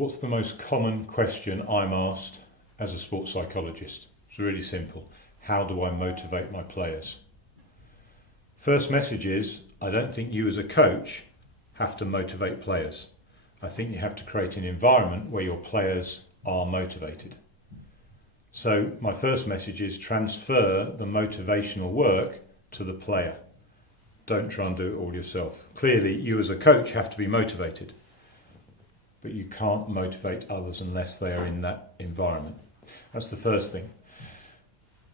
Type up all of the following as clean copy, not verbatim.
What's the most common question I'm asked as a sports psychologist? It's really simple. How do I motivate my players? First message is, I don't think you as a coach have to motivate players. I think you have to create an environment where your players are motivated. So my first message is transfer the motivational work to the player. Don't try and do it all yourself. Clearly, you as a coach have to be motivated, but you can't motivate others unless they are in that environment. That's the first thing.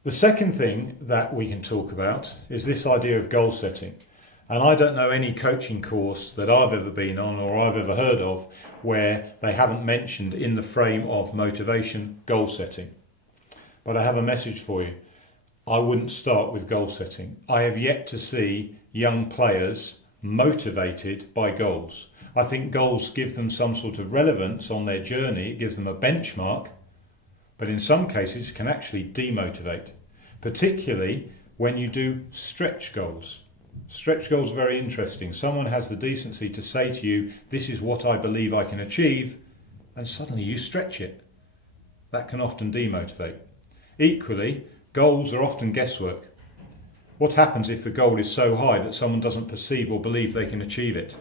The second thing that we can talk about is this idea of goal setting. And I don't know any coaching course that I've ever been on or I've ever heard of where they haven't mentioned in the frame of motivation goal setting. But I have a message for you. I wouldn't start with goal setting. I have yet to see young players motivated by goals. I think goals give them some sort of relevance on their journey. It gives them a benchmark, but in some cases can actually demotivate, particularly when you do stretch goals. Stretch goals are very interesting. Someone has the decency to say to you, this is what I believe I can achieve, and suddenly you stretch it. That can often demotivate. Equally, goals are often guesswork. What happens if the goal is so high that someone doesn't perceive or believe they can achieve it?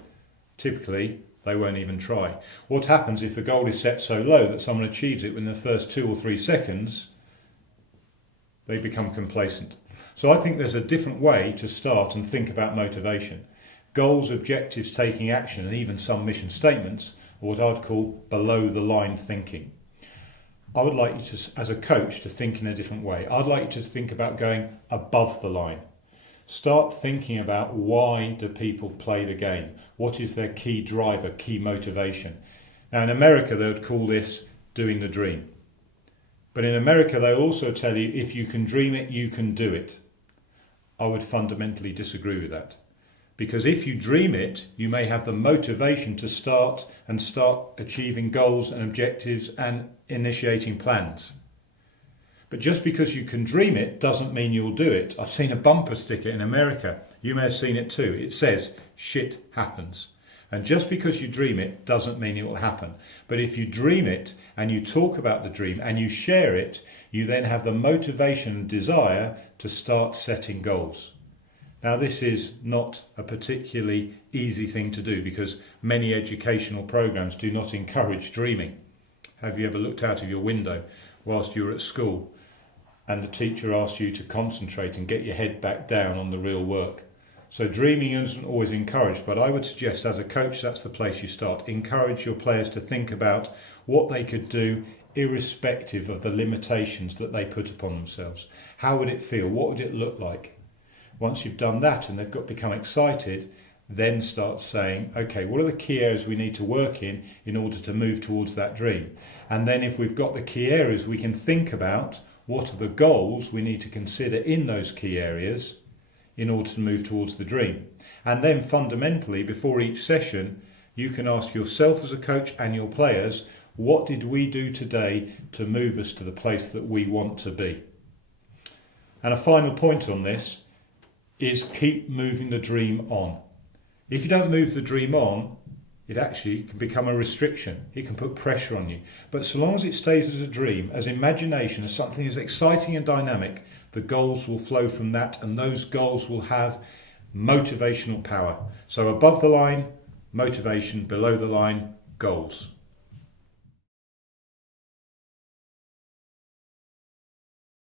Typically, they won't even try. What happens if the goal is set so low that someone achieves it within the first 2 or 3 seconds? They become complacent. So I think there's a different way to start and think about motivation. Goals, objectives, taking action, and even some mission statements are what I'd call below the line thinking. I would like you to, as a coach, to think in a different way. I'd like you to think about going above the line. Start thinking about why do people play the game? What is their key driver, key motivation? Now in America they would call this doing the dream. But in America they'll also tell you if you can dream it, you can do it. I would fundamentally disagree with that. Because if you dream it, you may have the motivation to start achieving goals and objectives and initiating plans. But just because you can dream it doesn't mean you'll do it. I've seen a bumper sticker in America. You may have seen it too. It says, shit happens. And just because you dream it doesn't mean it will happen. But if you dream it and you talk about the dream and you share it, you then have the motivation and desire to start setting goals. Now this is not a particularly easy thing to do because many educational programs do not encourage dreaming. Have you ever looked out of your window whilst you were at school and the teacher asked you to concentrate and get your head back down on the real work? So dreaming isn't always encouraged, but I would suggest as a coach that's the place you start. Encourage your players to think about what they could do irrespective of the limitations that they put upon themselves. How would it feel? What would it look like? Once you've done that and they've become excited, then start saying, okay, what are the key areas we need to work in order to move towards that dream? And then if we've got the key areas, we can think about what are the goals we need to consider in those key areas in order to move towards the dream. And then fundamentally, before each session, you can ask yourself as a coach and your players, what did we do today to move us to the place that we want to be? And a final point on this is keep moving the dream on. If you don't move the dream on, it actually can become a restriction. It can put pressure on you. But so long as it stays as a dream, as imagination, as something as exciting and dynamic, the goals will flow from that and those goals will have motivational power. So above the line, motivation, below the line, goals.